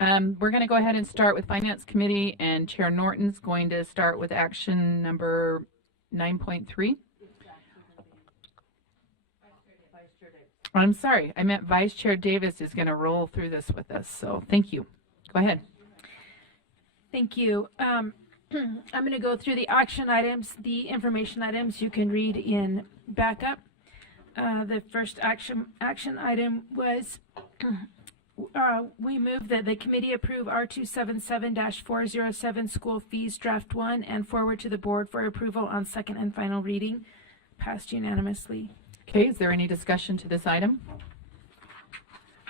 We're going to go ahead and start with Finance Committee, and Chair Norton's going to start with action number 9.3. I'm sorry, I meant Vice Chair Davis is going to roll through this with us, so thank you. Go ahead. Thank you. I'm going to go through the action items, the information items you can read in backup. The first action item was we move that the committee approve R277-407 school fees draft 1 and forward to the board for approval on second and final reading. Passed unanimously. Okay, is there any discussion to this item?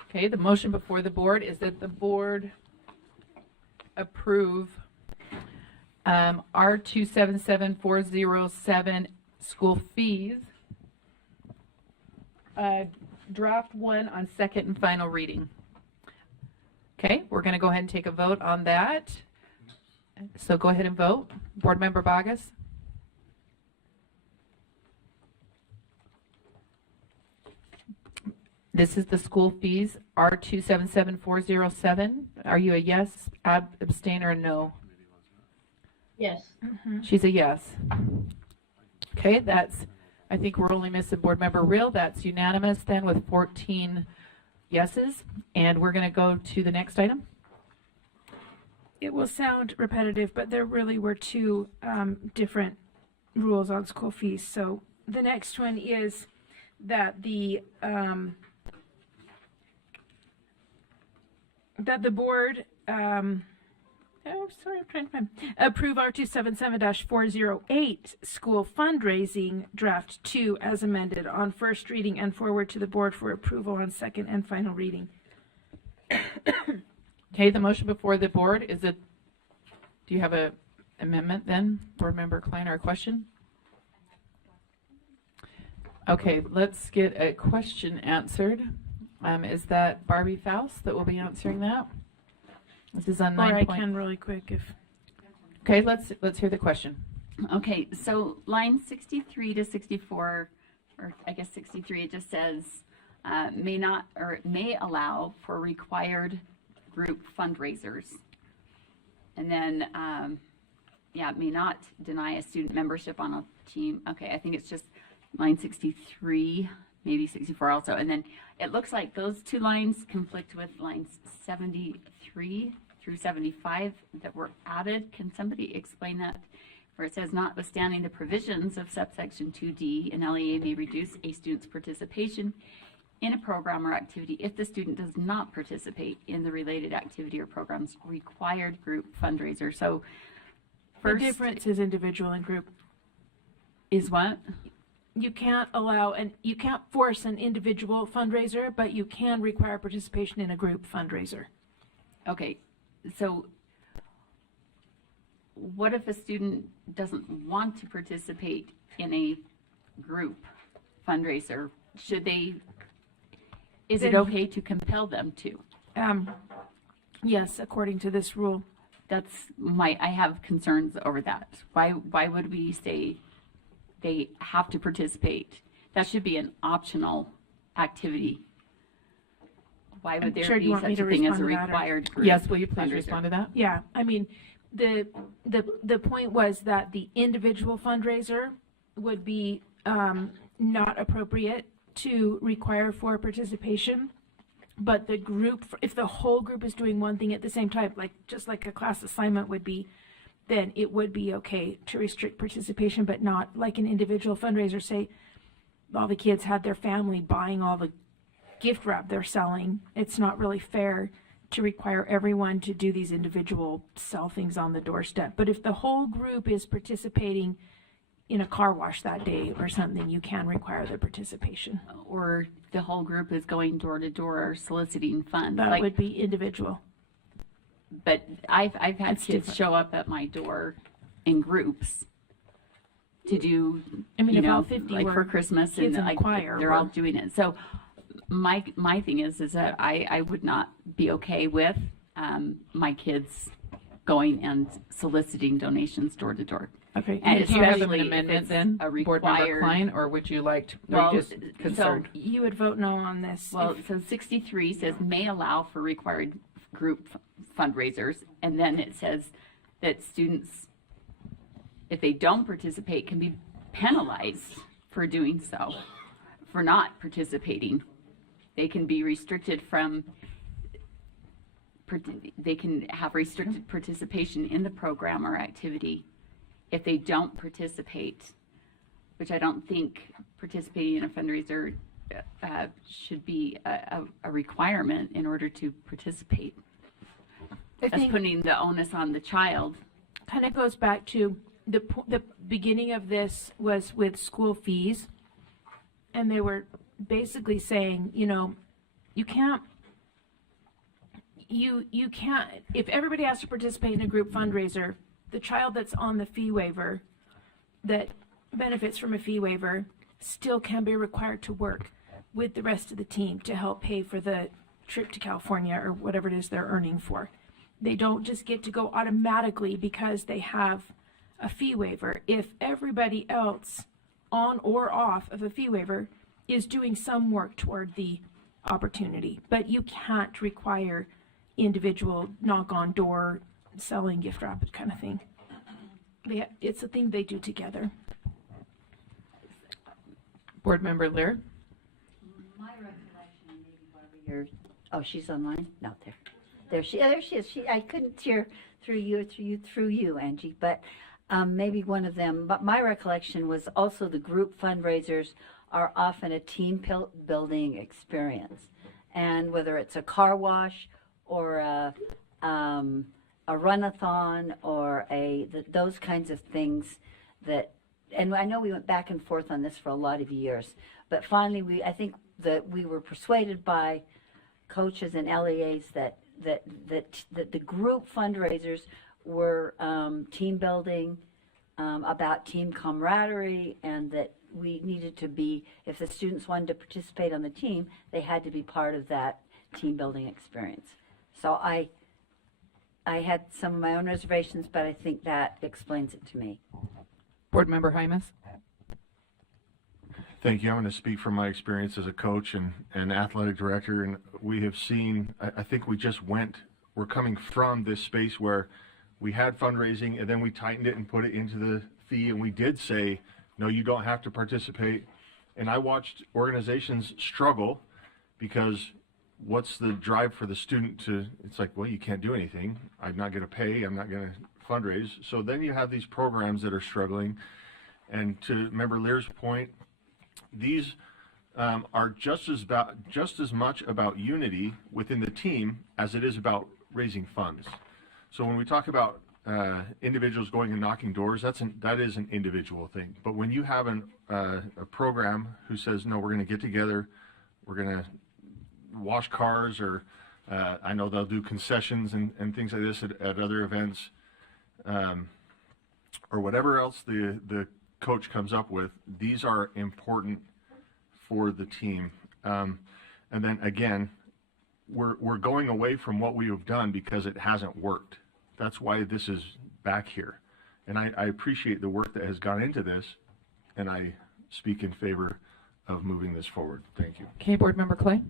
Okay, the motion before the board is that the board approve R277-407 school fees, draft 1 on second and final reading. Okay, we're going to go ahead and take a vote on that. So go ahead and vote. Board Member Boggess? This is the school fees, R277-407. Are you a yes, abstain, or a no? Yes. She's a yes. Okay, that's, I think we're only missing Board Member Real. That's unanimous then with 14 yeses. And we're going to go to the next item. It will sound repetitive, but there really were two different rules on school fees. So the next one is that the board approve R277-408 school fundraising draft 2 as amended on first reading and forward to the board for approval on second and final reading. Okay, the motion before the board is it, do you have a amendment then, Board Member Klein, or a question? Okay, let's get a question answered. Is that Barbie Faust that will be answering that? This is on 9. Or I can really quick if. Okay, let's hear the question. Okay, so line 63 to 64, or I guess 63, it just says may not or may allow for required group fundraisers, and then may not deny a student membership on a team. Okay, I think it's just line 63, maybe 64 also, and then it looks like those two lines conflict with lines 73 through 75 that were added. Can somebody explain that? Where it says, notwithstanding the provisions of subsection 2D, an LEA may reduce a student's participation in a program or activity if the student does not participate in the related activity or program's required group fundraiser. So first, the difference is individual and group. is what? You can't allow you can't force an individual fundraiser, but you can require participation in a group fundraiser. Okay, so what if a student doesn't want to participate in a group fundraiser? Is it okay to compel them to? Yes, according to this rule. That's I have concerns over that. Why would we say they have to participate? That should be an optional activity. Why would there be such a thing as a required group? Yes, will you please fundraiser? respond to that? Yeah, I mean, the point was that the individual fundraiser would be not appropriate to require for participation, but the group, if the whole group is doing one thing at the same time, like just like a class assignment would be, then it would be okay to restrict participation, but not like an individual fundraiser. Say all the kids had their family buying all the gift wrap they're selling. It's not really fair to require everyone to do these individual sell things on the doorstep. But if the whole group is participating in a car wash that day or something, you can require their participation. Or the whole group is going door to door soliciting funds. That would be individual. But I've had kids different. show up at my door in groups to do, I mean, you if know, all 50 like were for Christmas, kids and in the like choir they're all were- doing it. So my thing is that I would not be okay with my kids going and soliciting donations door to door. Okay. And Do you have an especially if amendment it's then, a Board Member required- Klein, or would you like to, Well, are you just concerned? You would vote no on this. Well, so 63 says may allow for required group fundraisers. And then it says that students, if they don't participate, can be penalized for doing so, for not participating. They can be restricted from, they can have restricted participation in the program or activity if they don't participate, which I don't think participating in a fundraiser should be a requirement in order to participate. I That's think putting the onus on the child. kind of goes back to the beginning of this was with school fees, and they were basically saying, you know, you can't, if everybody has to participate in a group fundraiser, the child that's on the fee waiver, that benefits from a fee waiver, still can be required to work with the rest of the team to help pay for the trip to California or whatever it is they're earning for. They don't just get to go automatically because they have a fee waiver. If everybody else on or off of a fee waiver is doing some work toward the opportunity, but you can't require individual knock on door selling gift wrap kind of thing. It's a thing they do together. Board Member Lear? My recollection, maybe Barbara, oh, she's online? No, there she is. I couldn't hear through you, Angie, but maybe one of them. But my recollection was also the group fundraisers are often a team building experience, and whether it's a car wash or a run-a-thon or those kinds of things that. And I know we went back and forth on this for a lot of years, but finally I think that we were persuaded by coaches and LEAs that the group fundraisers were team building, about team camaraderie, and that we needed to be, if the students wanted to participate on the team, they had to be part of that team building experience. So I had some of my own reservations, but I think that explains it to me. Board Member Hymas? Thank you. I'm going to speak from my experience as a coach and athletic director, and we have seen, I think we're coming from this space where we had fundraising and then we tightened it and put it into the fee, and we did say, no, you don't have to participate. And I watched organizations struggle because what's the drive for the student to, it's like, well, you can't do anything. I'm not going to pay. I'm not going to fundraise. So then you have these programs that are struggling. And to Member Lear's point, these are just as much about unity within the team as it is about raising funds. So when we talk about individuals going and knocking doors, that is an individual thing. But when you have a program who says, no, we're going to get together, we're going to wash cars, or I know they'll do concessions and things like this at other events, or whatever else the coach comes up with, these are important for the team. And then again, we're going away from what we have done because it hasn't worked. That's why this is back here. And I appreciate the work that has gone into this, and I speak in favor of moving this forward. Thank you. Okay, Board Member Clay?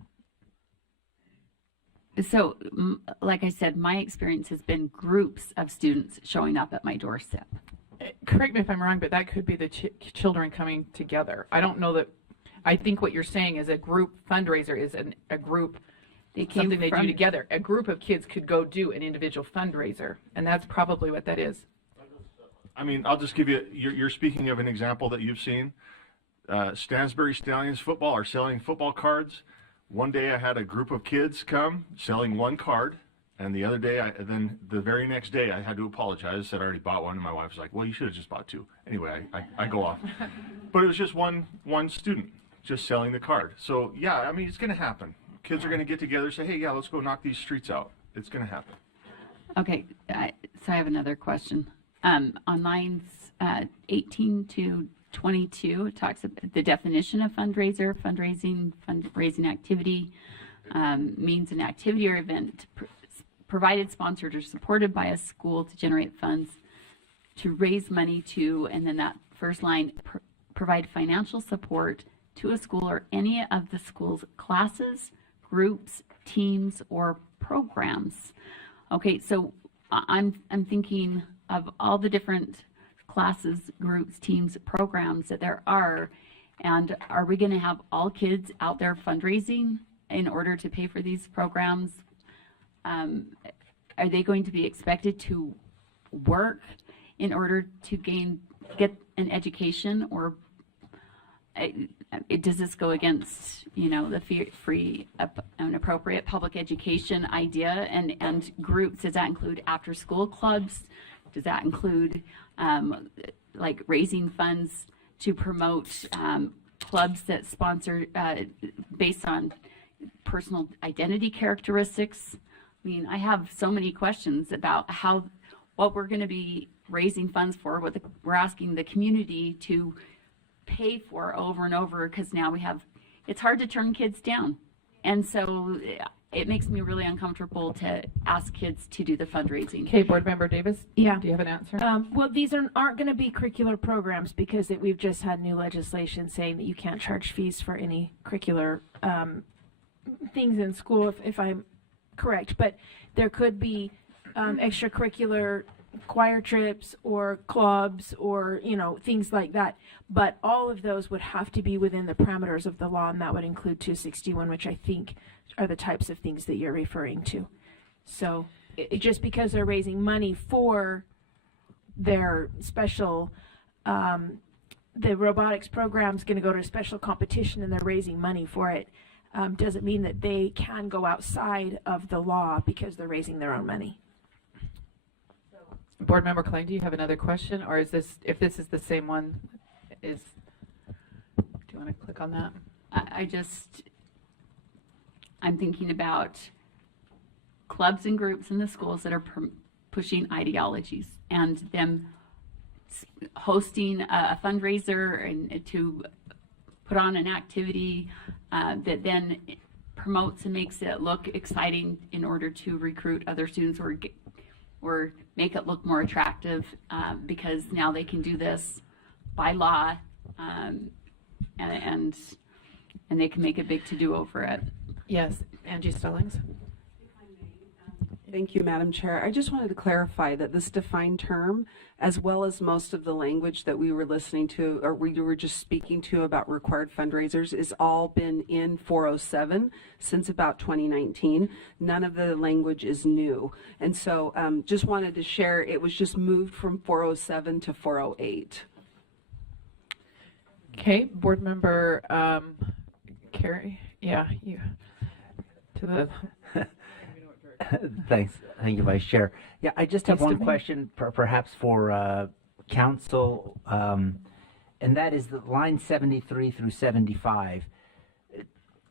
So, like I said, my experience has been groups of students showing up at my doorstep. Correct me if I'm wrong, but that could be the children coming together. I don't know that, I think what you're saying is a group fundraiser is a group, something they do together. A group of kids could go do an individual fundraiser, and that's probably what that is. I mean, I'll just give you, you're speaking of an example that you've seen. Stansbury Stallions football are selling football cards. One day I had a group of kids come selling one card, and the other day, then the very next day I had to apologize. I said I already bought one, and my wife was like, well, you should have just bought two. Anyway, I go off. But it was just one student just selling the card. So yeah, I mean, it's going to happen. Kids are going to get together and say, hey, yeah, let's go knock these streets out. It's going to happen. Okay, so I have another question. On lines 18 to 22, it talks about the definition of fundraiser, fundraising activity, means an activity or event provided, sponsored, or supported by a school to generate funds to raise money to, and then that first line, provide financial support to a school or any of the school's classes, groups, teams, or programs. Okay, so I'm thinking of all the different classes, groups, teams, programs that there are, and are we going to have all kids out there fundraising in order to pay for these programs? Are they going to be expected to work in order to get an education, or does this go against, the free and appropriate public education idea and groups? Does that include after-school clubs? Does that include like raising funds to promote clubs that sponsor based on personal identity characteristics? I mean, I have so many questions about what we're going to be raising funds for, what we're asking the community to pay for over and over, because now it's hard to turn kids down. And so it makes me really uncomfortable to ask kids to do the fundraising. Okay, Board Member Davis? Yeah. Do you have an answer? Well, these aren't going to be curricular programs because we've just had new legislation saying that you can't charge fees for any curricular things in school, if I'm correct. But there could be extracurricular choir trips or clubs or, things like that. But all of those would have to be within the parameters of the law, and that would include 261, which I think are the types of things that you're referring to. So just because they're raising money for their special, the robotics program is going to go to a special competition and they're raising money for it, doesn't mean that they can go outside of the law because they're raising their own money. Board Member Klein, do you have another question, or if this is the same one, do you want to click on that? I'm thinking about clubs and groups in the schools that are pushing ideologies, and them hosting a fundraiser and to put on an activity that then promotes and makes it look exciting in order to recruit other students or make it look more attractive, because now they can do this by law, and they can make a big to-do over it. Yes, Angie Stallings. Thank you, Madam Chair. I just wanted to clarify that this defined term, as well as most of the language that we were listening to, or we were just speaking to about required fundraisers, is all been in 407 since about 2019. None of the language is new. And so just wanted to share, it was just moved from 407 to 408. Okay, Board Member Carey. Yeah, you to the. Thanks. Thank you, Vice Chair. Yeah, I just have Thanks to one me. question, perhaps for council, and that is the line 73 through 75.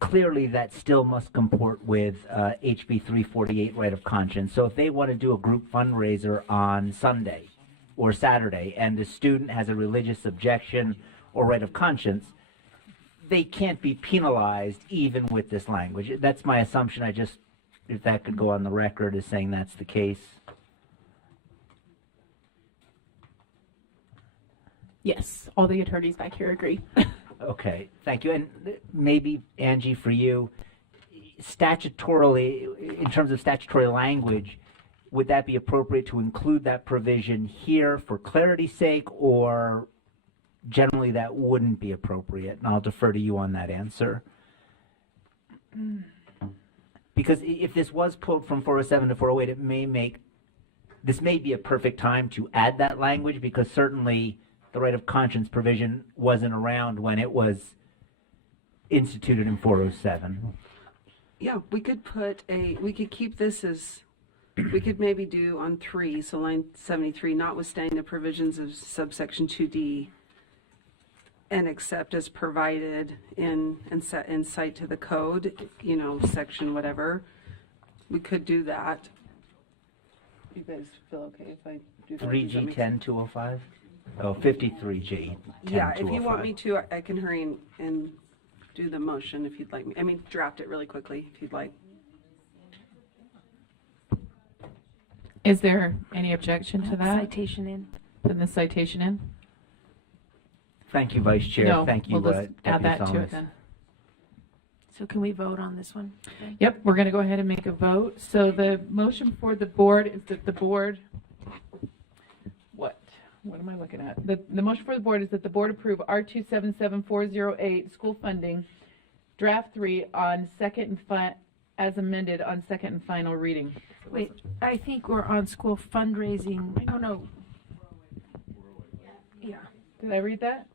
Clearly, that still must comport with HB 348, right of conscience. So if they want to do a group fundraiser on Sunday or Saturday, and the student has a religious objection or right of conscience, they can't be penalized even with this language. That's my assumption. If that could go on the record as saying that's the case. Yes, all the attorneys back here agree. Okay, thank you. And maybe, Angie, for you, statutorily, in terms of statutory language, would that be appropriate to include that provision here for clarity's sake, or generally that wouldn't be appropriate? And I'll defer to you on that answer. Because if this was pulled from 407 to 408, this may be a perfect time to add that language, because certainly the right of conscience provision wasn't around when it was instituted in 407. Yeah, we could keep this as, we could maybe do on 3, so line 73, notwithstanding the provisions of subsection 2D, and except as provided in cite to the code, section whatever. We could do that. You guys feel okay if I do that? 3G 10205? Oh, 53G. Yeah, if you 10205. want me to, I can hurry and do the motion if you'd like me. I mean, draft it really quickly if you'd like. Is there any objection to that? Citation in. Putting the citation in? Thank you, Vice Chair. No, Thank you, we'll just add Deputy that to it Thomas. then. So can we vote on this one? Okay. Yep, we're going to go ahead and make a vote. So the motion for the board is that the board, what am I looking at? The motion for the board is that the board approve R277408 school funding, draft 3 on second and as amended on second and final reading. Wait, I think we're on school fundraising. Oh, no. Yeah, Did I read that?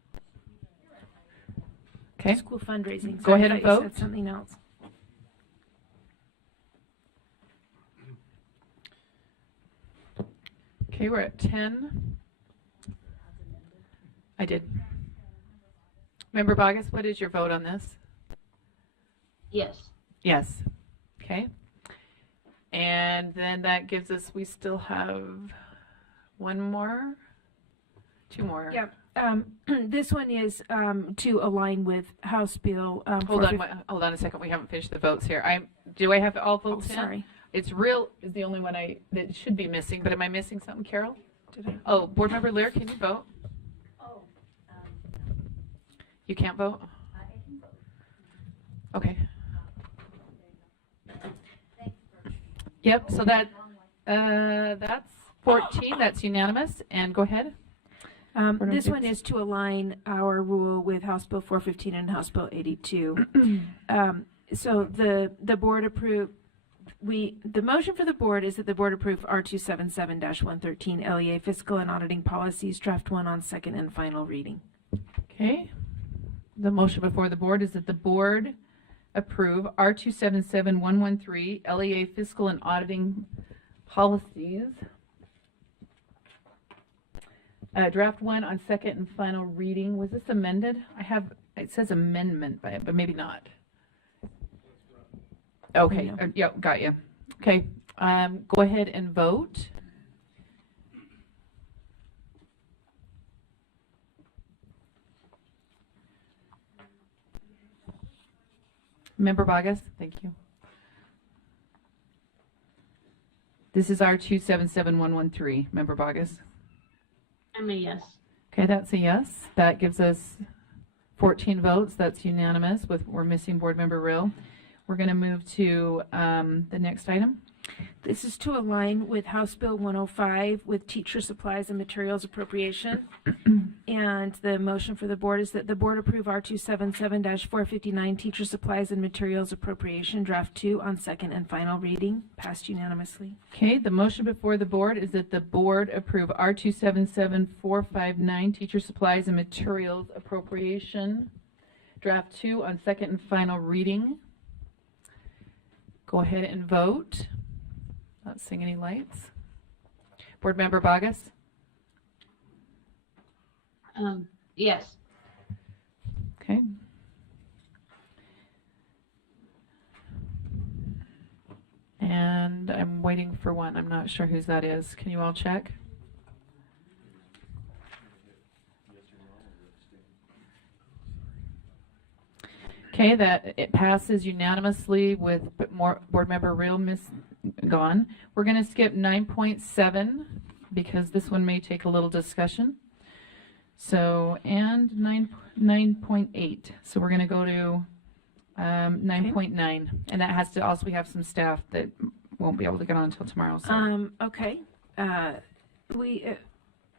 Okay. school fundraising. Go So I ahead and thought you vote. said something else. Okay, we're at 10. I did. Member Bogus, what is your vote on this? Yes. Yes. Okay. And then that gives us, we still have one more? Two more. Yeah, this one is to align with House Bill. Hold on a second. We haven't finished the votes here. Do I have all Oh, votes in? sorry. It's real is the only one that should be missing, but am I missing something, Carol? Did I? Oh, Board Member Lear, can you vote? You can't vote? Okay. Yep, so that's 14, that's unanimous, and go ahead. This one is to align our rule with House Bill 415 and House Bill 82. So the board approved, the motion for the board is that the board approve R277-113 LEA fiscal and auditing policies, draft 1 on second and final reading. Okay. The motion before the board is that the board approve R277113 LEA fiscal and auditing policies. Draft 1 on second and final reading. Was this amended? It says amendment, but maybe not. Okay, No. yeah, got you. Okay, go ahead and vote. Member Vargas, thank you. This is R277113, Member Vargas. I'm a yes. Okay, that's a yes. That gives us 14 votes. That's unanimous. We're missing Board Member Rill. We're going to move to the next item. This is to align with House Bill 105 with teacher supplies and materials appropriation. And the motion for the board is that the board approve R277-459 teacher supplies and materials appropriation, draft 2 on second and final reading, passed unanimously. Okay, the motion before the board is that the board approve R277459 teacher supplies and materials appropriation, draft 2 on second and final reading. Go ahead and vote. Not seeing any lights. Board Member Vargas? Yes. Okay. And I'm waiting for one. I'm not sure whose that is. Can you all check? Okay, that it passes unanimously with more Board Member Real gone. We're going to skip 9.7 because this one may take a little discussion. So, and 9.8. So we're going to go to 9.9, and that has to also, we have some staff that won't be able to get on until tomorrow. So. Okay. We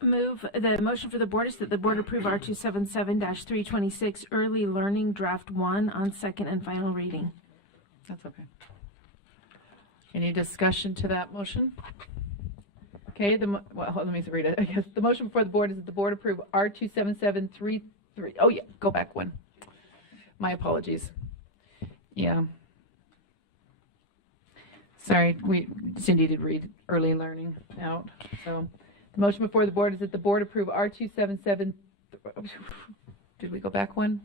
move, the motion for the board is that the board approve R277-326 early learning draft 1 on second and final reading. That's okay. Any discussion to that motion? Okay, well, let me read it. I guess the motion before the board is that the board approve R27733. Oh yeah, go back one. My apologies. Yeah. Sorry, Cindy did read early learning out. So the motion before the board is that the board approve R277. Did we go back one?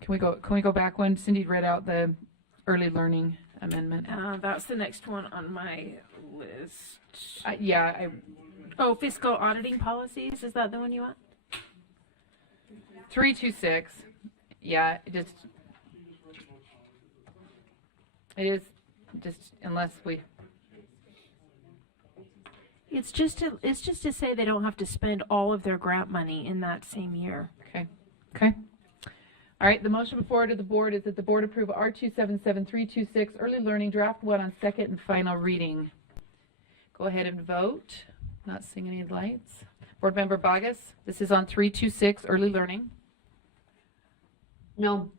Can we go back one? Cindy read out the early learning amendment. That's the next one on my list. Yeah, Oh, fiscal auditing policies, is that the one you want? 326. Yeah, it is just unless we. It's just to say they don't have to spend all of their grant money in that same year. Okay. All right, the motion before the board is that the board approve R277326 early learning draft 1 on second and final reading. Go ahead and vote. Not seeing any lights. Board Member Bogus, this is on 326 early learning. No.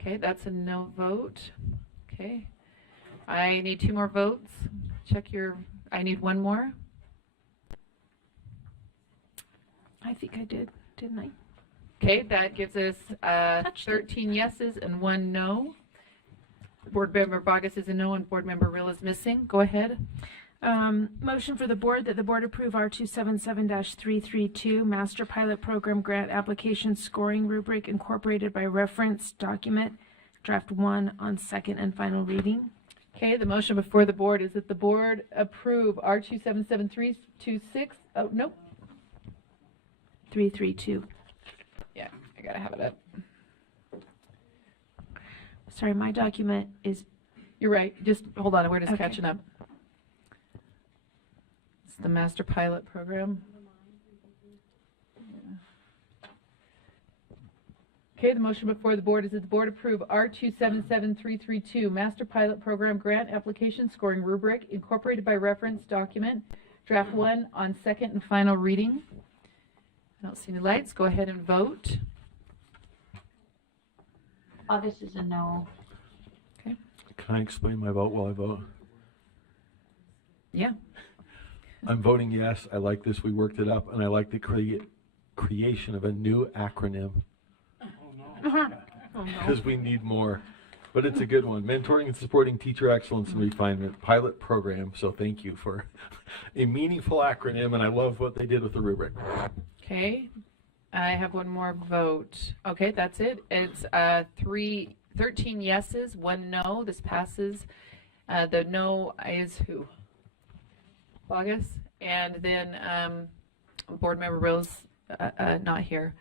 Okay, that's a no vote. Okay. I need 2 more votes. I need 1 more. I think I did, didn't I? Okay, that gives us Touched it. 13 yeses and 1 no. Board Member Bogus is a no and Board Member Rill is missing. Go ahead. Motion for the board that the board approve R277-332 Master Pilot Program Grant Application Scoring Rubric incorporated by reference document, draft 1 on second and final reading. Okay, the motion before the board is that the board approve R277326. Oh, nope. 332. Yeah, I gotta have it up. Sorry, my document is, You're right. Just hold on. We're just Okay. catching up. It's the Master Pilot Program. Okay, the motion before the board is that the board approve R277332 Master Pilot Program Grant Application Scoring Rubric incorporated by reference document, draft 1 on second and final reading. I don't see any lights. Go ahead and vote. August is a no. Can I explain my vote while I vote? Yeah. I'm voting yes. I like this. We worked it up, and I like the creation of a new acronym because we need more. But it's a good one. Mentoring and supporting teacher excellence and refinement pilot program. So thank you for a meaningful acronym, and I love what they did with the rubric. Okay, I have 1 more vote. Okay, that's it. It's 13 yeses, 1 no. This passes. The no is who? Bogus. And then Board Member Rose not here.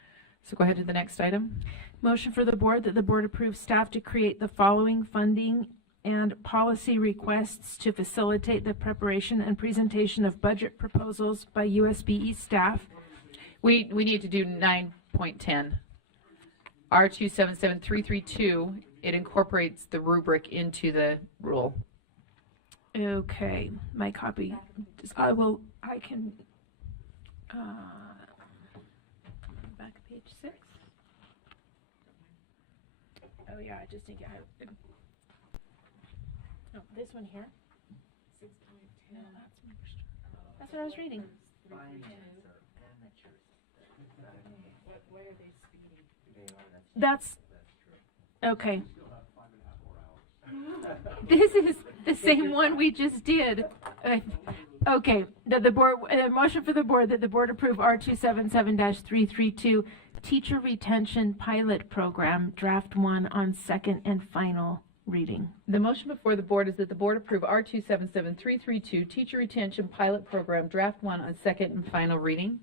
So go ahead to the next item. motion for the board that the board approve staff to create the following funding and policy requests to facilitate the preparation and presentation of budget proposals by USBE staff. We need to do 9.10. R277332, it incorporates the rubric into the rule. Okay, my copy, I can, back to page 6. Oh yeah, I just need to have, no, this one here. 6.10. No, that's what I was reading. That's, okay. This is the same one we just did. Okay, that the board, motion for the board that the board approve R277-332 Teacher Retention Pilot Program, Draft 1 on second and final reading. The motion before the board is that the board approve R277332 Teacher Retention Pilot Program, Draft 1 on second and final reading.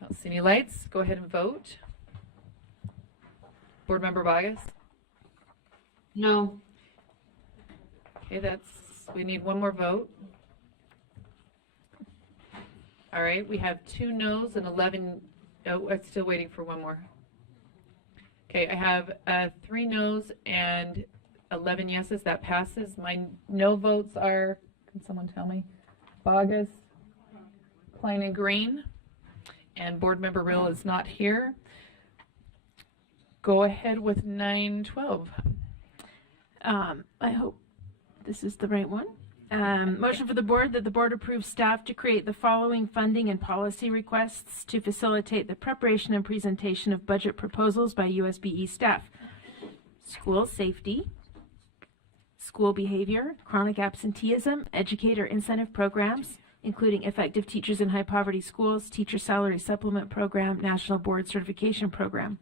I don't see any lights. Go ahead and vote. Board Member Bogus? No. Okay, we need 1 more vote. All right, we have 2 noes and 11, oh, I'm still waiting for 1 more. Okay, I have 3 noes and 11 yeses, that passes. My no votes are, can someone tell me? Bogus, Klein and Green, and Board Member Rill is not here. Go ahead with 912. I hope this is the right one. Motion for the board that the board approve staff to create the following funding and policy requests to facilitate the preparation and presentation of budget proposals by USBE staff. School safety, school behavior, chronic absenteeism, educator incentive programs, including effective teachers in high poverty schools, teacher salary supplement program, national board certification program.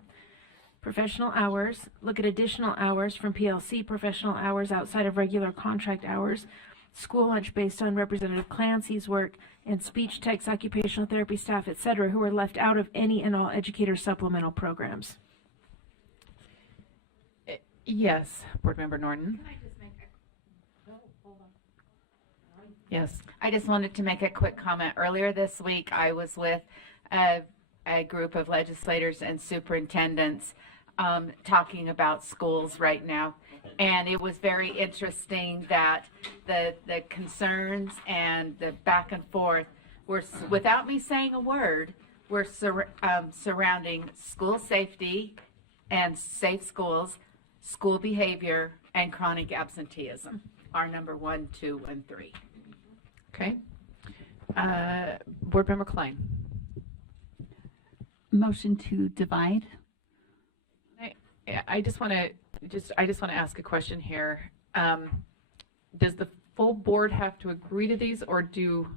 Professional hours, look at additional hours from PLC, professional hours outside of regular contract hours, school lunch based on Representative Clancy's work, and speech, text, occupational therapy staff, etc., who are left out of any and all educator supplemental programs. Yes, Board Member Norton. Yes. I just wanted to make a quick comment. Earlier this week, I was with a group of legislators and superintendents talking about schools right now. And it was very interesting that the concerns and the back and forth were, without me saying a word, were surrounding school safety and safe schools, school behavior, and chronic absenteeism are number 1, 2, and 3. Okay. Board Member Klein. Motion to divide. I just want to ask a question here. Does the full board have to agree to these, or do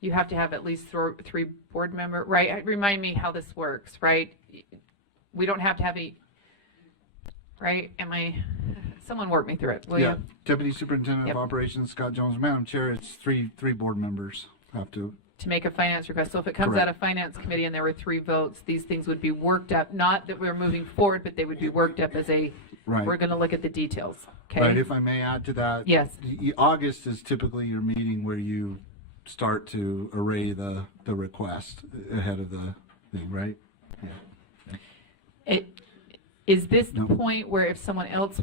you have to have at least 3 board member? Right. Remind me how this works. Right. We don't have to have right. Someone work me through it. Will you? Deputy Superintendent Yep. of Operations Scott Jones, Madam Chair. It's three board members have to. To make a finance request. So if it comes Correct. out of finance committee and there were 3 votes, these things would be worked up. Not that we're moving forward, but they would be worked up as Right. we're going to look at the details. Okay. Right. If I may add to that. Yes. August is typically your meeting where you start to array the request ahead of the thing, right? Is this the No. point where if someone else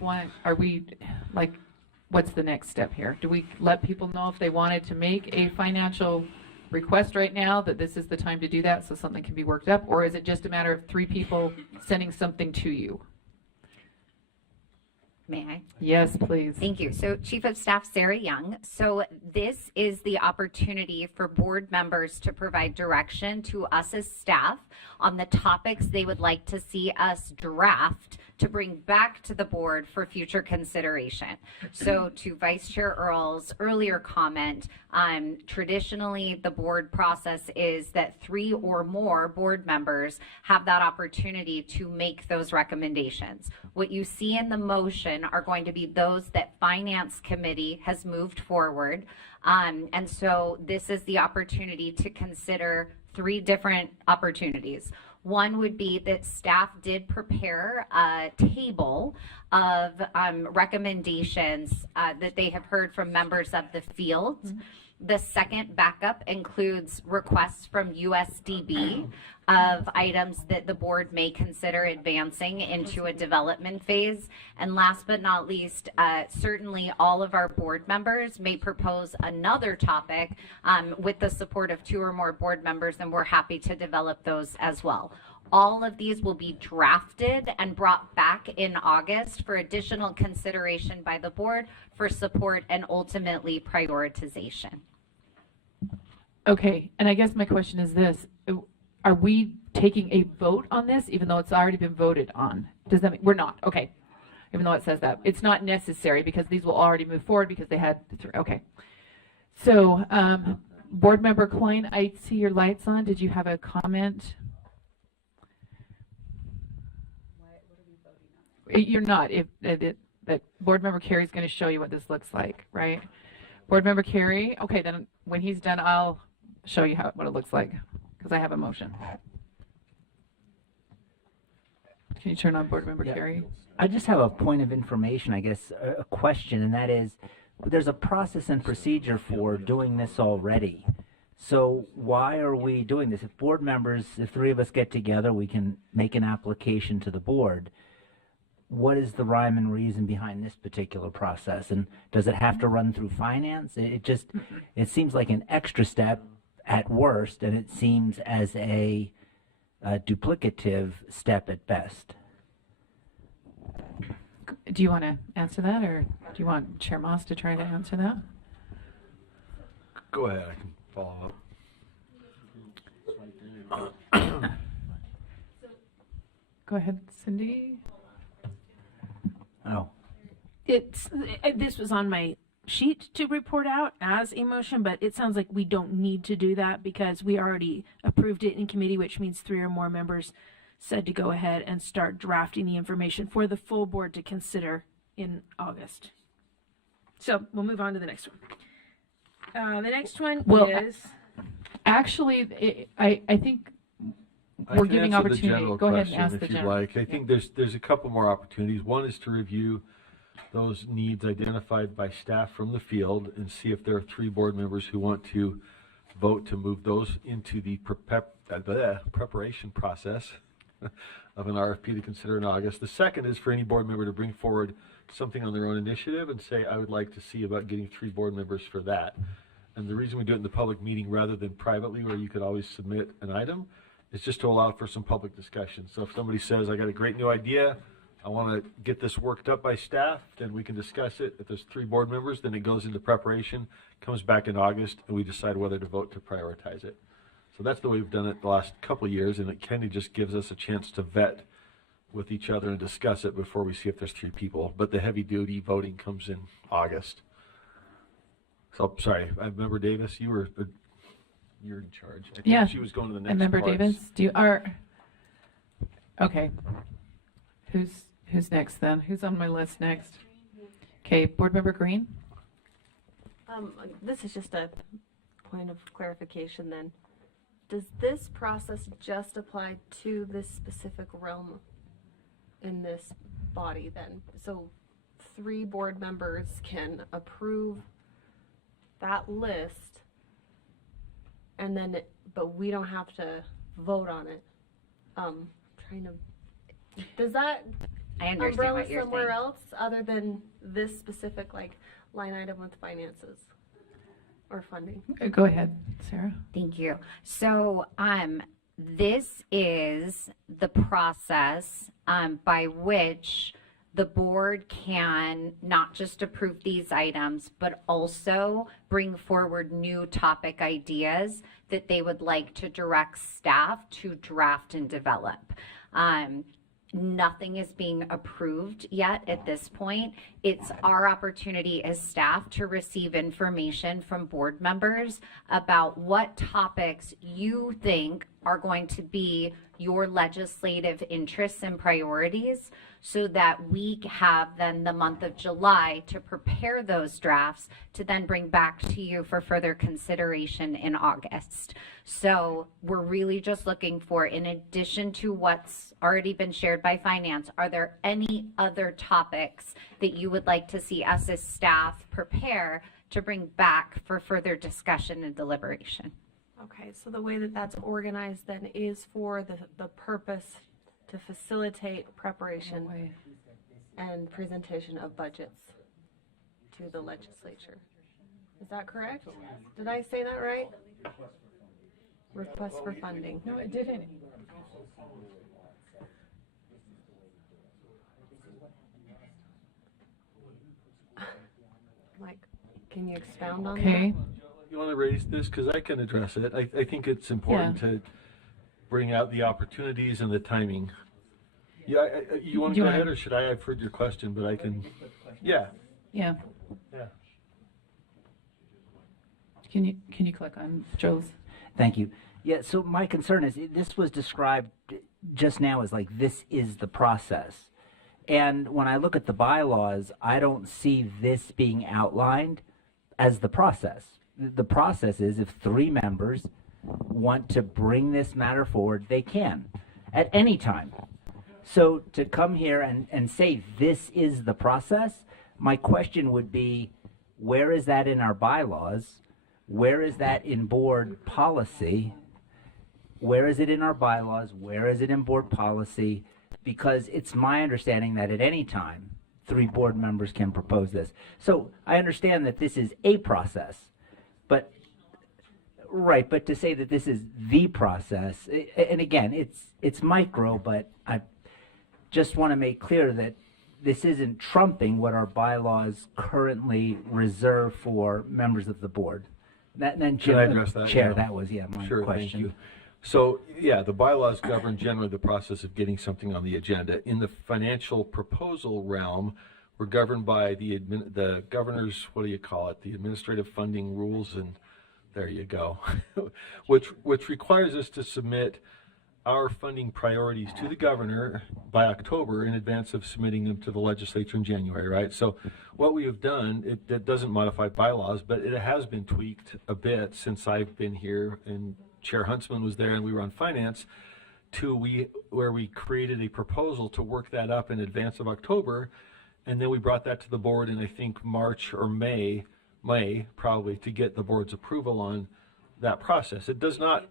what's the next step here? Do we let people know if they wanted to make a financial request right now, that this is the time to do that so something can be worked up? Or is it just a matter of 3 people sending something to you? May I? Yes, please. Thank you. So Chief of Staff Sarah Young. So this is the opportunity for board members to provide direction to us as staff on the topics they would like to see us draft to bring back to the board for future consideration. So to Vice Chair Earl's earlier comment, traditionally the board process is that 3 or more board members have that opportunity to make those recommendations. What you see in the motion are going to be those that Finance Committee has moved forward. And so this is the opportunity to consider 3 different opportunities. One would be that staff did prepare a table of recommendations that they have heard from members of the field. Mm-hmm. The second backup includes requests from USDB of items that the board may consider advancing into a development phase. And last but not least, certainly all of our board members may propose another topic with the support of 2 or more board members, and we're happy to develop those as well. All of these will be drafted and brought back in August for additional consideration by the board for support and ultimately prioritization. Okay, and I guess my question is this. Are we taking a vote on this even though it's already been voted on? Does that mean we're not? Okay. Even though it says that. It's not necessary because these will already move forward because they had okay. So, Board Member Klein, I see your lights on. Did you have a comment? You're not. But Board Member Carey's going to show you what this looks like, right? Board Member Carey. Okay, then when he's done, I'll show you what it looks like because I have a motion. Can you turn on Board Member Carey? I just have a point of information, I guess, a question, and that is, there's a process and procedure for doing this already. So why are we doing this? If board members, if 3 of us get together, we can make an application to the board. What is the rhyme and reason behind this particular process? And does it have to run through finance? It seems like an extra step at worst, and it seems as a duplicative step at best. Do you want to answer that, or do you want Chair Moss to try to answer that? Go ahead, I can follow up. Go ahead, Cindy. Oh. This was on my sheet to report out as a motion, but it sounds like we don't need to do that because we already approved it in committee, which means 3 or more members said to go ahead and start drafting the information for the full board to consider in August. So we'll move on to the next one. The next one is... Actually, I think we're giving opportunity. Go ahead and ask the general. Like. I think there's a couple more opportunities. One is to review those needs identified by staff from the field and see if there are 3 board members who want to vote to move those into the the preparation process of an RFP to consider in August. The second is for any board member to bring forward something on their own initiative and say, I would like to see about getting 3 board members for that. And the reason we do it in the public meeting rather than privately, where you could always submit an item, is just to allow for some public discussion. So if somebody says, I got a great new idea, I want to get this worked up by staff, then we can discuss it. If there's 3 board members, then it goes into preparation, comes back in August, and we decide whether to vote to prioritize it. So that's the way we've done it the last couple of years, and it kind of just gives us a chance to vet with each other and discuss it before we see if there's 3 people. But the heavy-duty voting comes in August. So, sorry, I remember Davis, you're in charge. I think Yeah. she was going to the next And Member parts. Davis, okay. Who's next then? Who's on my list next? Okay, Board Member Green? This is just a point of clarification then. Does this process just apply to this specific realm in this body then? So 3 board members can approve that list and then, but we don't have to vote on it. Does that I understand umbrella what you're somewhere saying. else other than this specific like line item with finances or funding? Go ahead, Sarah. Thank you. So, this is the process by which the board can not just approve these items, but also bring forward new topic ideas that they would like to direct staff to draft and develop. Nothing is being approved yet at this point. It's our opportunity as staff to receive information from board members about what topics you think are going to be your legislative interests and priorities, so that we have then the month of July to prepare those drafts to then bring back to you for further consideration in August. So we're really just looking for, in addition to what's already been shared by finance, are there any other topics that you would like to see us as staff prepare to bring back for further discussion and deliberation? Okay, so the way that that's organized then is for the purpose to facilitate preparation and presentation of budgets to the legislature. Is that correct? Did I say that right? Request for funding. No, it didn't. Mike, can you expound on Okay. that? You want to raise this? Because I can address it. I think it's important to bring out the opportunities and the timing. Yeah, you want to go ahead, or should I? I've heard your question, but I can. Yeah. Yeah. Yeah. Can you click on Joe's? Thank you. Yeah, so my concern is this was described just now as like this is the process. And when I look at the bylaws, I don't see this being outlined as the process. The process is if 3 members want to bring this matter forward, they can at any time. So to come here and say this is the process, my question would be, where is that in our bylaws? Where is that in board policy? Where is it in our bylaws? Where is it in board policy? Because it's my understanding that at any time, 3 board members can propose this. So I understand that this is a process, but right, but to say that this is the process, and again, it's micro, but I just want to make clear that this isn't trumping what our bylaws currently reserve for members of the board. Then Can I address that? Chair, Yeah. that was, my Sure, question. thank you. So, yeah, the bylaws govern generally the process of getting something on the agenda. In the financial proposal realm, we're governed by the governor's, what do you call it, the administrative funding rules, and there you go, which requires us to submit our funding priorities to the governor by October in advance of submitting them to the legislature in January, right? So what we have done, it doesn't modify bylaws, but it has been tweaked a bit since I've been here, and Chair Huntsman was there and we were on finance, where we created a proposal to work that up in advance of October, and then we brought that to the board in I think March or May probably, to get the board's approval on that process. It does not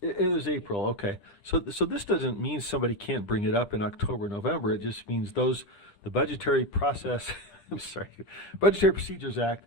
It was April, okay. So this doesn't mean somebody can't bring it up in October, November. It just means the budgetary process, Budgetary Procedures Act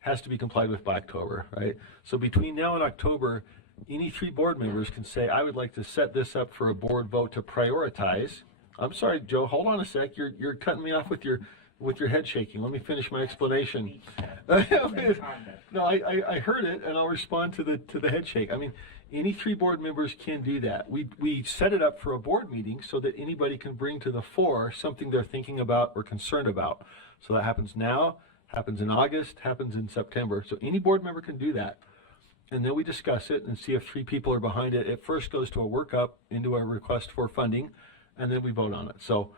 has to be complied with by October, right? So between now and October, any 3 board members can say, I would like to set this up for a board vote to prioritize. I'm sorry, Joe, hold on a sec. You're cutting me off with your head shaking. Let me finish my explanation. No, I heard it, and I'll respond to the head shake. I mean, any 3 board members can do that. We set it up for a board meeting so that anybody can bring to the fore something they're thinking about or concerned about. So that happens now, happens in August, happens in September. So any board member can do that. And then we discuss it and see if 3 people are behind it. It first goes to a workup, into a request for funding, and then we vote on it. So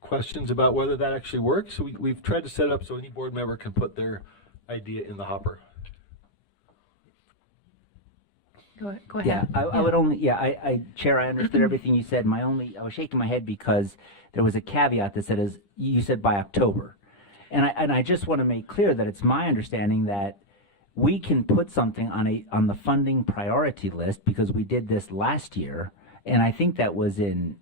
questions about whether that actually works? We've tried to set it up so any board member can put their idea in the hopper. Go ahead. Yeah, I would only, Chair, I understood everything you said. I was shaking my head because there was a caveat that said, you said by October. And I just want to make clear that it's my understanding that we can put something on the funding priority list, because we did this last year, and I think that was in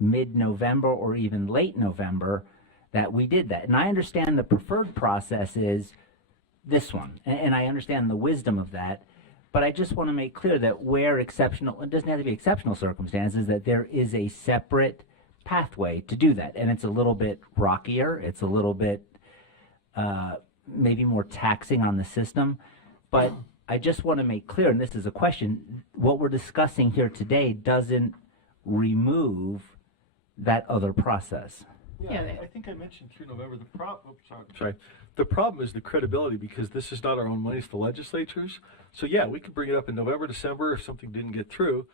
mid-November or even late November that we did that. And I understand the preferred process is this one, and I understand the wisdom of that, but I just want to make clear that where exceptional, it doesn't have to be exceptional circumstances, that there is a separate pathway to do that. And it's a little bit rockier, it's a little bit maybe more taxing on the system, but I just want to make clear, and this is a question, what we're discussing here today doesn't remove that other process. Yeah, I think I mentioned through November the problem is the credibility, because this is not our own money, it's the legislatures. So yeah, we could bring it up in November, December if something didn't get through.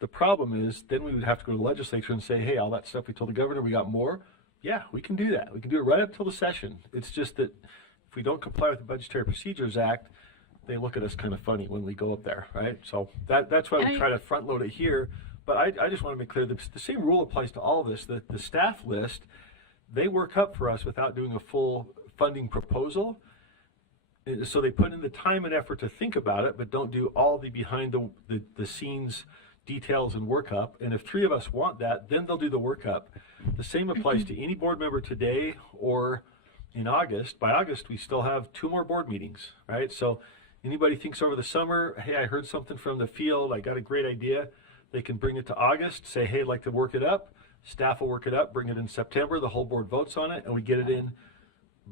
The problem is then we would have to go to the legislature and say, hey, all that stuff we told the governor, we got more. Yeah, we can do that. We can do it right up till the session. It's just that if we don't comply with the Budgetary Procedures Act, they look at us kind of funny when we go up there, right? So that's why we try to front load it here. But I just want to make clear that the same rule applies to all of this. The staff list, they work up for us without doing a full funding proposal. So they put in the time and effort to think about it, but don't do all the behind the scenes details and workup. And if 3 of us want that, then they'll do the workup. The same applies to any board member today or in August. By August, we still have 2 more board meetings, right? So anybody thinks over the summer, hey, I heard something from the field, I got a great idea, they can bring it to August, say, hey, I'd like to work it up. Staff will work it up, bring it in September, the whole board votes on it, and we get it in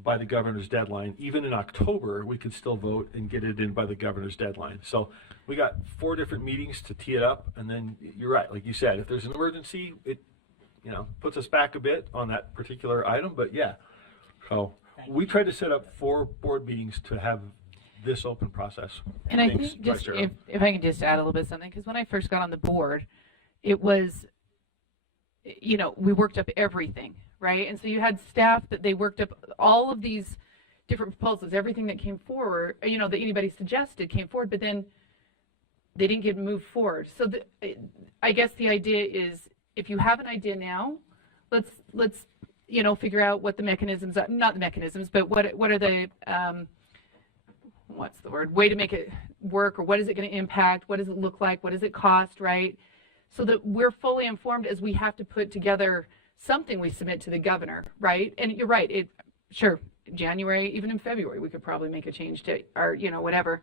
by the governor's deadline. Even in October, we could still vote and get it in by the governor's deadline. So we got 4 different meetings to tee it up, and then you're right, like you said, if there's an emergency, it puts us back a bit on that particular item, but yeah. So we tried to set up 4 board meetings to have this open process. And I think just if I can just add a little bit of something, because when I first got on the board, it was, we worked up everything, right? And so you had staff that they worked up all of these different proposals, everything that came forward, that anybody suggested came forward, but then they didn't get moved forward. So I guess the idea is, if you have an idea now, let's figure out what the mechanisms are, not the mechanisms, but what are the what's the word, way to make it work, or what is it going to impact, what does it look like, what does it cost, right? So that we're fully informed as we have to put together something we submit to the governor, right? And you're right, sure, January, even in February, we could probably make a change to our, whatever.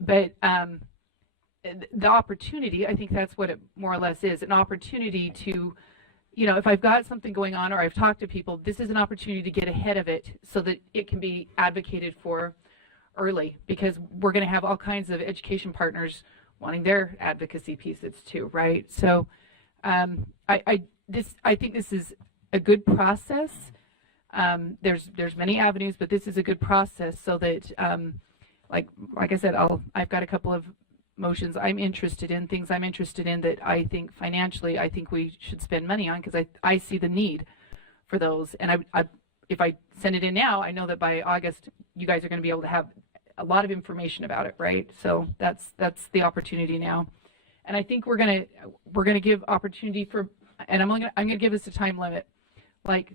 But the opportunity, I think that's what it more or less is, an opportunity to, if I've got something going on or I've talked to people, this is an opportunity to get ahead of it so that it can be advocated for early, because we're going to have all kinds of education partners wanting their advocacy pieces too, right? So I think this is a good process. There's many avenues, but this is a good process so that, like I said, I've got a couple of motions I'm interested in, things I'm interested in that I think financially, I think we should spend money on, because I see the need for those. And if I send it in now, I know that by August, you guys are going to be able to have a lot of information about it, right? So that's the opportunity now. And I think we're gonna give opportunity for, and I'm gonna give us a time limit, like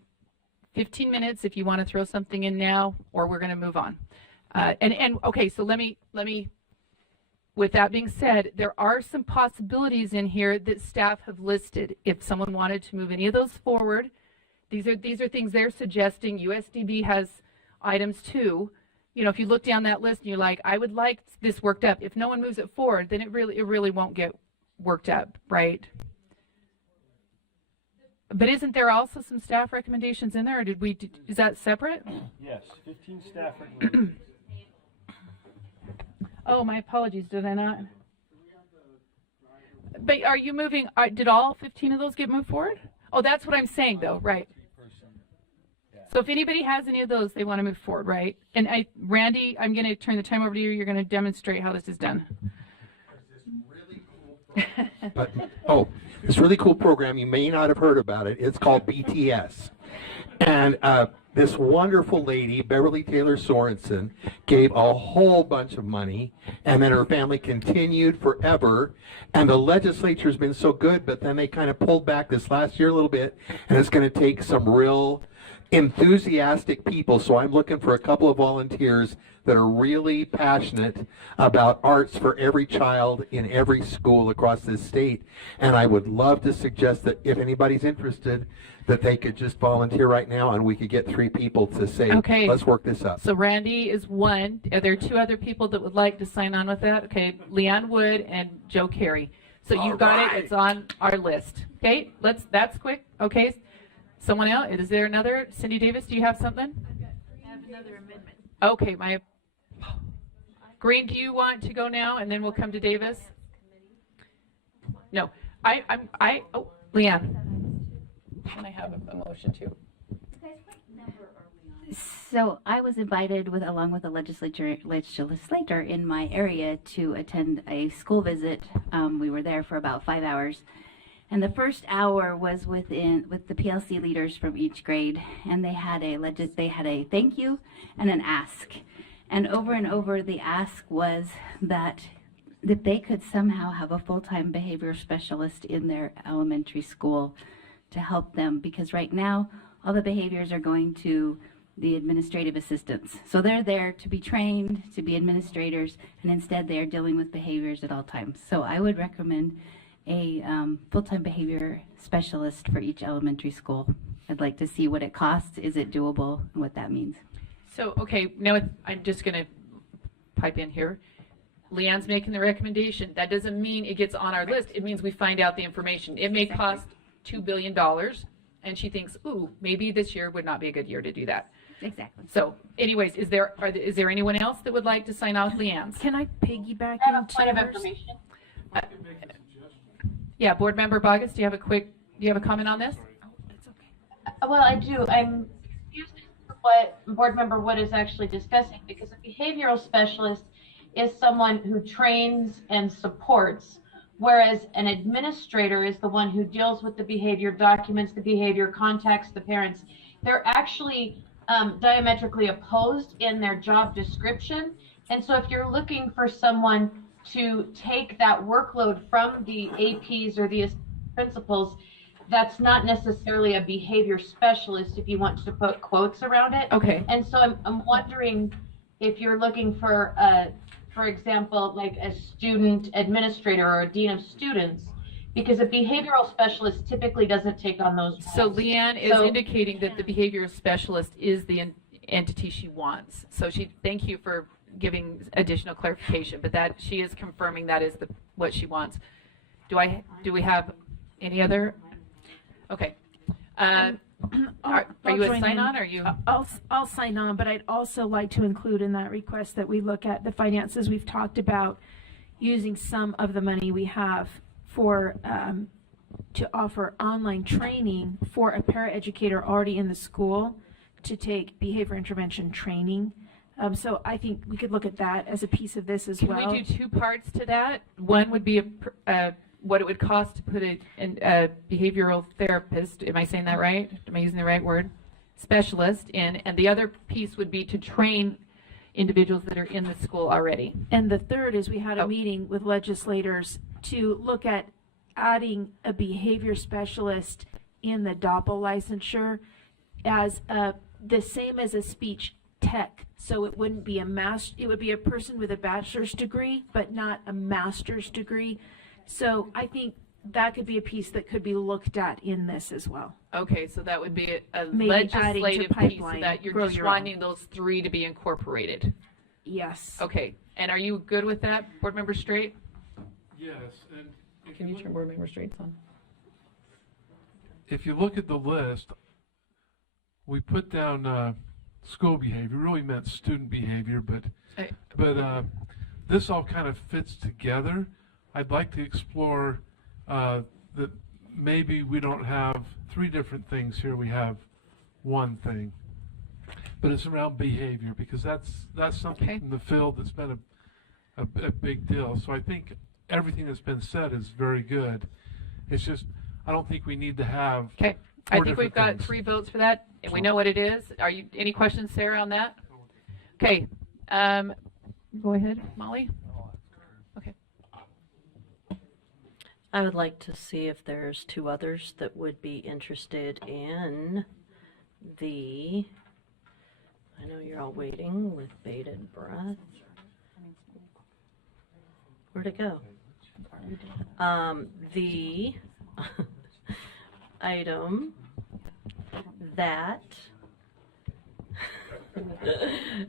15 minutes if you want to throw something in now, or we're gonna move on. Okay, so let me with that being said, there are some possibilities in here that staff have listed. If someone wanted to move any of those forward, these are things they're suggesting. USDB has items too. You know, if you look down that list and you're like, I would like this worked up. If no one moves it forward, then it really won't get worked up, right? But isn't there also some staff recommendations in there, or is that separate? Yes, 15 staff recommendations. Oh, my apologies, did I not? But are you moving, did all 15 of those get moved forward? Oh, that's what I'm saying though, right? So if anybody has any of those they want to move forward, right? And Randy, I'm going to turn the time over to you. You're going to demonstrate how this is done. This really cool program, you may not have heard about it. It's called BTS. And this wonderful lady, Beverly Taylor Sorensen, gave a whole bunch of money, and then her family continued forever. And the legislature's been so good, but then they kind of pulled back this last year a little bit, and it's going to take some real enthusiastic people. So I'm looking for a couple of volunteers that are really passionate about arts for every child in every school across this state. And I would love to suggest that if anybody's interested, that they could just volunteer right now, and we could get 3 people to say, okay, let's work this up. So Randy is one. Are there 2 other people that would like to sign on with that? Okay, Leanne Wood and Joe Carey. So you've got it. It's on our list. Okay, that's quick. Okay, someone else? Is there another? Cindy Davis, do you have something? I have another amendment. Okay, Green, do you want to go now, and then we'll come to Davis? No, Leanne. Can I have a motion too? So I was invited along with a legislator in my area to attend a school visit. We were there for about 5 hours. And the first hour was with the PLC leaders from each grade, and they had a thank you and an ask. And over the ask was that they could somehow have a full-time behavior specialist in their elementary school to help them, because right now all the behaviors are going to the administrative assistants. So they're there to be trained, to be administrators, and instead they are dealing with behaviors at all times. So I would recommend a full-time behavior specialist for each elementary school. I'd like to see what it costs, is it doable, and what that means. So, okay, now I'm just going to pipe in here. Leanne's making the recommendation. That doesn't mean it gets on our list. It means we find out the information. It may cost $2 billion, and she thinks, ooh, maybe this year would not be a good year to do that. Exactly. So, anyways, is there anyone else that would like to sign off Leanne's? Can I piggyback I have a into point of hers? information. Yeah, Board Member Bogus, do you have a comment on this? That's okay. Well, I do. I'm confused as to what Board Member Wood is actually discussing, because a behavioral specialist is someone who trains and supports, whereas an administrator is the one who deals with the behavior, documents the behavior, contacts the parents. They're actually diametrically opposed in their job description. And so if you're looking for someone to take that workload from the APs or the principals, that's not necessarily a behavior specialist, if you want to put quotes around it. Okay. And so I'm wondering if you're looking for example, like a student administrator or a dean of students, because a behavioral specialist typically doesn't take on those roles. So Leanne is indicating that the behavior specialist is the entity she wants. So thank you for giving additional clarification, but that she is confirming that is what she wants. Do we have any other? Okay. Are you a sign on? Or are you? I'll sign on, but I'd also like to include in that request that we look at the finances. We've talked about using some of the money we have for to offer online training for a paraeducator already in the school to take behavior intervention training. So I think we could look at that as a piece of this as well. Can we do 2 parts to that? One would be what it would cost to put a behavioral therapist, am I saying that right? Am I using the right word? Specialist in, and the other piece would be to train individuals that are in the school already. And the third is we had a meeting with legislators to look at adding a behavior specialist in the DOPL licensure as the same as a speech tech So it wouldn't be it would be a person with a bachelor's degree, but not a master's degree. So I think that could be a piece that could be looked at in this as well. Okay, so that would be a Maybe adding to legislative piece so pipeline, that you're grow just your own. wanting those three to be incorporated. Yes. Okay, and are you good with that, Board Member Straight? Yes, and if Can you turn Board Member Straight's on? if you look at the list, we put down school behavior, really meant student behavior, but this all kind of fits together. I'd like to explore that maybe we don't have three different things here, we have one thing. But it's around behavior, because that's something in the field that's been a big deal. So I think everything that's been said is very good. It's just, I don't think we need to have Okay, I four think we've different got things. 3 votes for that, and we know what it is. Any questions, Sarah, on that? Okay, go ahead, Molly. Okay. I would like to see if there's 2 others that would be interested in I know you're all waiting with bated breath. Where'd it go? The item that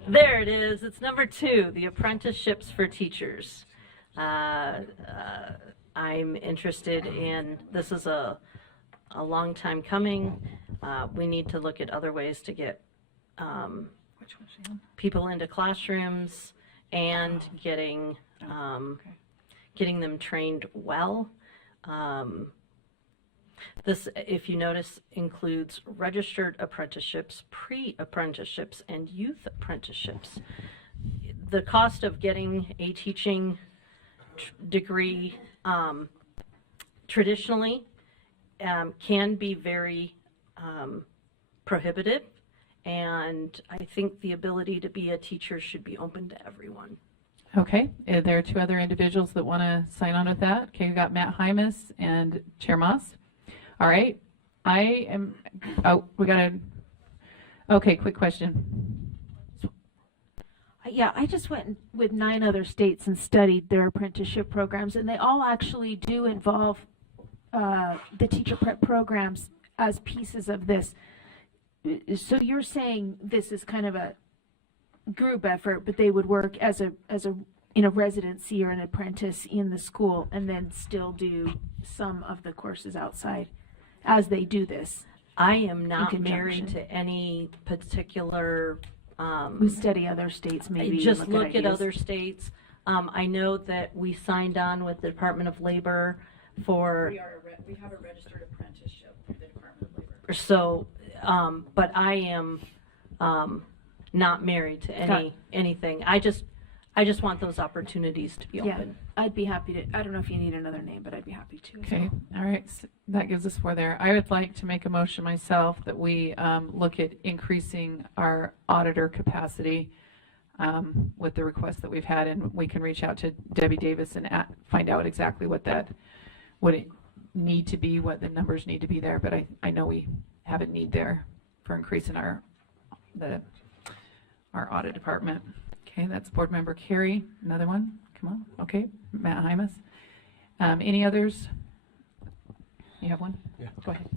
there it is. It's number 2, the apprenticeships for teachers. I'm interested in, this is a long time coming. We need to look at other ways to get people into classrooms and getting them trained well. This, if you notice, includes registered apprenticeships, pre-apprenticeships, and youth apprenticeships. The cost of getting a teaching degree traditionally can be very prohibitive, and I think the ability to be a teacher should be open to everyone. Okay, there are 2 other individuals that want to sign on with that. Okay, we've got Matt Hymas and Chair Moss. All right, okay, quick question. Yeah, I just went with 9 other states and studied their apprenticeship programs, and they all actually do involve the teacher prep programs as pieces of this. So you're saying this is kind of a group effort, but they would work as a in a residency or an apprentice in the school, and then still do some of the courses outside as they do this. I am not in married conjunction. to any particular. We study other states, maybe. Just and look at ideas. other states. I know that we signed on with the Department of Labor for. We have a registered apprenticeship with the Department of Labor. So, but I am not married to anything. I just want those opportunities to be Yeah, open. I'd be happy to. I don't know if you need another name, but I'd be happy to. Okay, all right, so that gives us 4 there. I would like to make a motion myself that we look at increasing our auditor capacity with the requests that we've had, and we can reach out to Debbie Davis and find out exactly what it need to be, what the numbers need to be there, but I know we have a need there for increasing our audit department. Okay, that's Board Member Carey. Another one, come on. Okay, Matt Hymas. Any others? You have one? Yeah. Go ahead.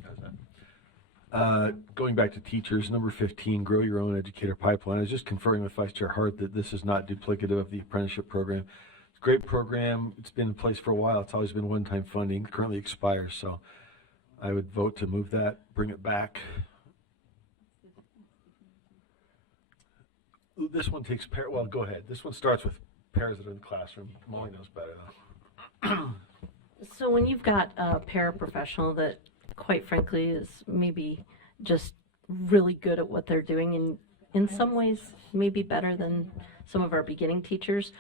Going back to teachers, number 15, grow your own educator pipeline. I was just conferring with Vice Chair Hart that this is not duplicative of the apprenticeship program. It's a great program. It's been in place for a while. It's always been one-time funding. It currently expires, so I would vote to move that, bring it back. This one takes well, go ahead. This one starts with pairs that are in the classroom. Molly knows better though. So when you've got a paraprofessional that, quite frankly, is maybe just really good at what they're doing, and in some ways maybe better than some of our beginning teachers,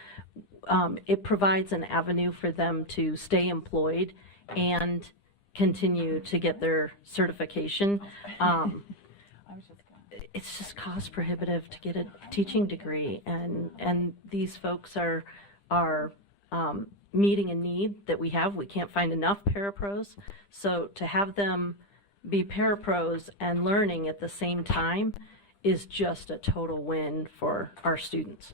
it provides an avenue for them to stay employed and continue to get their certification. It's just cost prohibitive to get a teaching degree, and these folks are meeting a need that we have. We can't find enough parapros, so to have them be parapros and learning at the same time is just a total win for our students.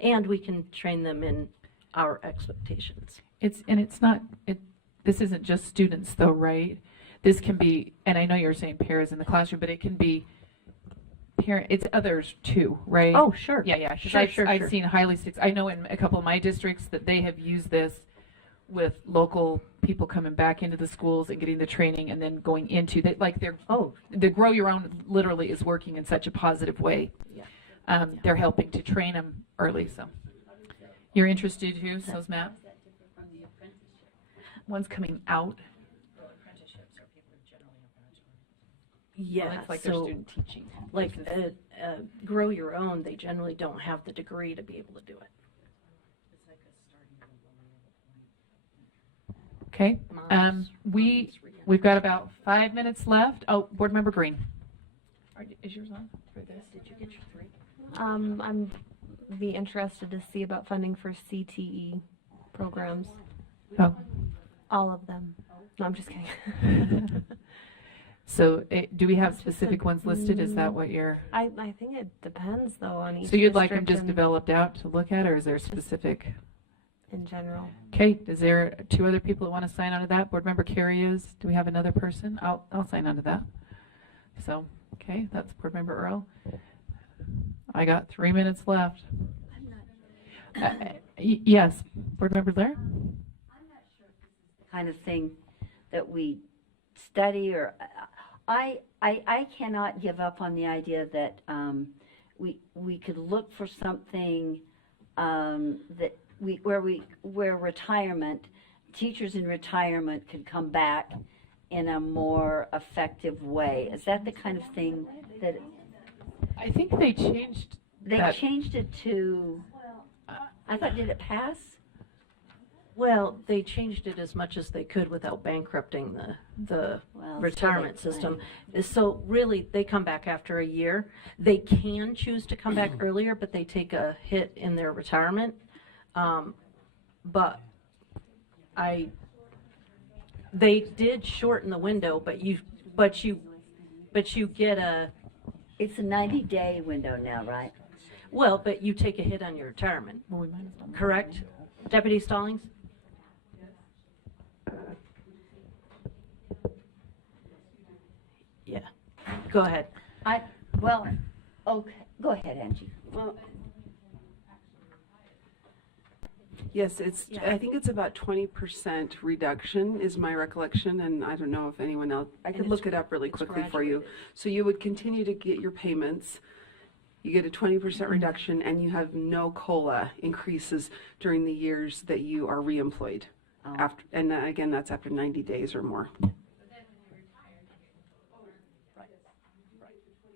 And we can train them in our expectations. It's not, this isn't just students though, right? This can be, and I know you're saying pairs in the classroom, but it can be it's others too, right? Oh, sure. Yeah. 'Cause Sure. I've seen highly, I know in a couple of my districts that they have used this with local people coming back into the schools and getting the training and then going into that, like the Grow Your Own literally is working in such a positive way. Yeah. They're helping to train them early, so. You're interested too, so's Matt? One's coming out. Yeah, It's like their so student teaching. like Grow Your Own, they generally don't have the degree to be able to do it. Okay, we've got about 5 minutes left. Oh, Board Member Green. Is yours on for this? Did you get your 3? I'm be interested to see about funding for CTE programs. Oh. All of them. No, I'm just kidding. So do we have specific ones listed? Is that what you're? I think it depends though on each. So you'd like them district just and developed out to look at, or is there specific? in general. Okay, is there 2 other people that want to sign on to that? Board Member Carey is. Do we have another person? I'll sign on to that. So, okay, that's Board Member Earl. I got 3 minutes left. Yes, Board Member Blair? Kind of thing that we study, or I cannot give up on the idea that we could look for something that where retirement, teachers in retirement could come back in a more effective way. Is that the kind of thing that? I think they changed. They changed it to. I thought, did it pass? Well, they changed it as much as they could without bankrupting the retirement system. So really, they come back after a year. They can choose to come back earlier, but they take a hit in their retirement. But they did shorten the window, but you get a. It's a 90-day window now, right? Well, but you take a hit on your retirement. Well, we might as well. Correct, Deputy Stallings? Yeah. Go ahead. Okay. Go ahead, Angie. Well, yes, I think it's about 20% reduction is my recollection, and I don't know if anyone else, I could look it up really quickly for you. So you would continue to get your payments, you get a 20% reduction, and you have no COLA increases during the years that you are reemployed. After, and again, that's after 90 days or more.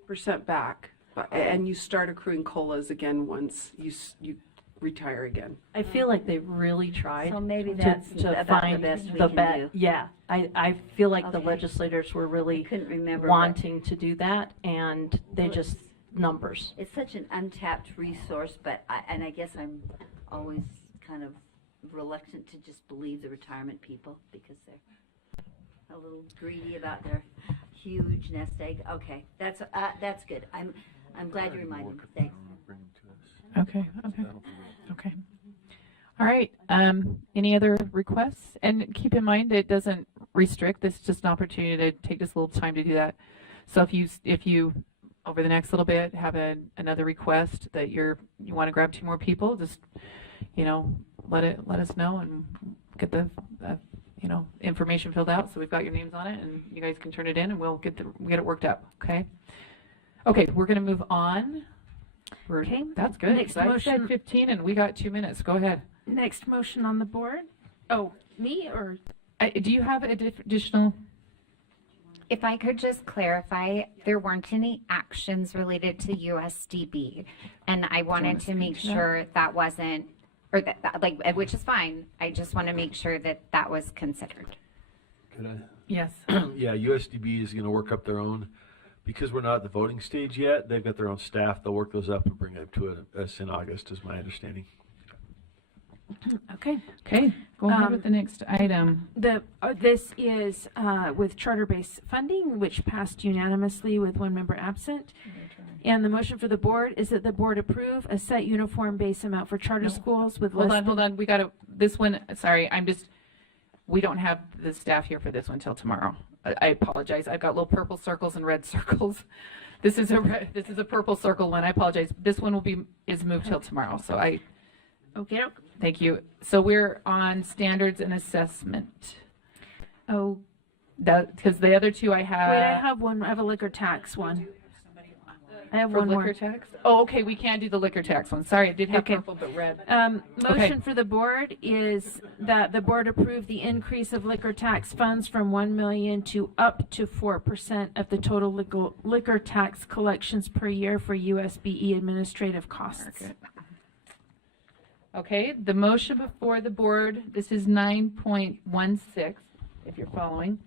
Percent back, and you start accruing COLAs again once you retire again. I feel like they really tried. So maybe to that's about the find best we the can bet. do. Yeah, I feel like the Okay. legislators were really Couldn't remember, wanting to do that, and they just numbers. It's such an untapped resource, but I guess I'm always kind of reluctant to just believe the retirement people because they're a little greedy about their huge nest egg. Okay, that's good. I'm glad you reminded me. Thanks. Okay. All right, any other requests? And keep in mind, it doesn't restrict, this is just an opportunity to take this little time to do that. So if you over the next little bit have another request that you want to grab 2 more people, just, let us know and get the, information filled out. So we've got your names on it and you guys can turn it in and we'll get it worked up. Okay. Okay. We're going to move on. Okay. That's good. Next So I motion. said 15 and we got 2 minutes. Go ahead. Next motion on the board. Oh, me or? Do you have additional? If I could just clarify, there weren't any actions related to USDB, and I wanted to make sure that wasn't, or that which is fine. I just want to make sure that that was considered. Could I? Yes. Yeah, USDB is going to work up their own. Because we're not at the voting stage yet, they've got their own staff. They'll work those up and bring it to us in August, is my understanding. Okay. Go ahead with the next item. This is with charter-based funding, which passed unanimously with 1 member absent. And the motion for the board is that the board approve a set uniform base amount for charter schools with less Hold on, we gotta, this one, sorry, we don't have the staff here for this one till tomorrow. I apologize, I've got little purple circles and red circles. This is a purple circle one, I apologize. This one is moved till tomorrow, so Okay. thank you. So we're on standards and assessment. Oh, Because the other two I have. wait, I have a liquor tax one. I have For one more. liquor tax? Oh, okay, we can do the liquor tax one. Sorry, I did have Okay. purple but red. Motion for the board is that the board approve the increase of liquor tax funds from 1 million to up to 4% of the total liquor tax collections per year for USBE administrative costs. Okay, the motion before the board, this is 9.16, if you're following.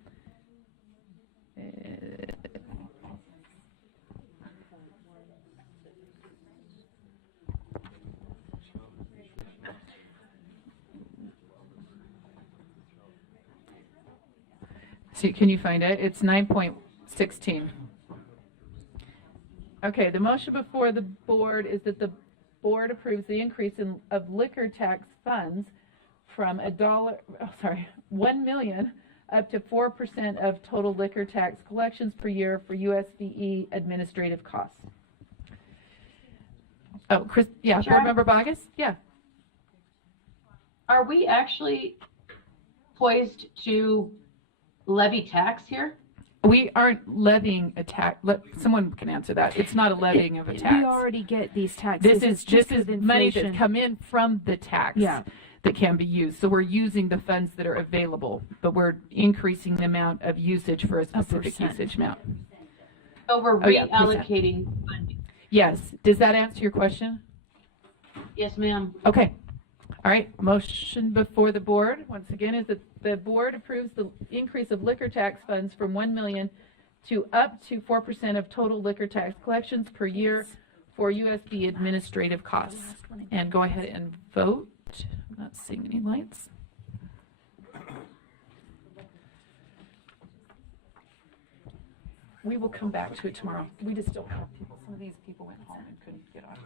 So can you find it? It's 9.16. Okay, the motion before the board is that the board approves the increase of liquor tax funds from $1 million up to 4% of total liquor tax collections per year for USDE administrative costs. Oh, Chris, yeah, Sharon? Board Member Bogus? Yeah. Are we actually poised to levy tax here? We aren't levying a tax. Someone can answer that. It's not a levying of a tax. We already get these taxes. This just is with money inflation. that's come in from the tax that can be used. So we're using the funds that are available, but we're increasing the amount of usage for a specific usage amount. So we're Oh, yeah, reallocating funding. Yes. Does that answer your question? Yes, ma'am. Okay. All right. Motion before the board, once again, is that the board approves the increase of liquor tax funds from 1 million to up to 4% of total liquor tax collections per year for USB administrative costs. And go ahead and vote. I'm not seeing any lights. We will come back to it tomorrow. We just don't have people. Some of these people went home and couldn't get on.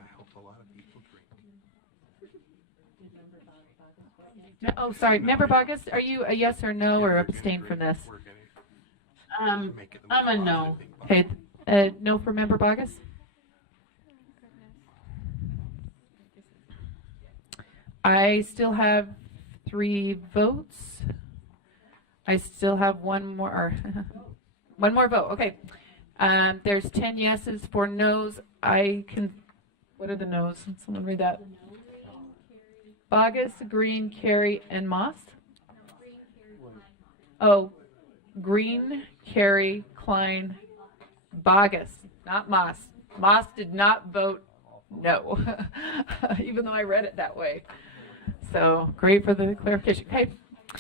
No, oh, sorry. Member Bogus, are you a yes or no or abstain from this? I'm a no. Okay, no for Member Bogus? I still have 3 votes. I still have one more vote. Okay. There's 10 yeses, 4 noes. What are the noes? Someone read that. Bogus, Green, Carey, and Moss? Oh, Green, Carey, Klein, Bogus, not Moss. Moss did not vote no, even though I read it that way. So great for the clarification. Okay,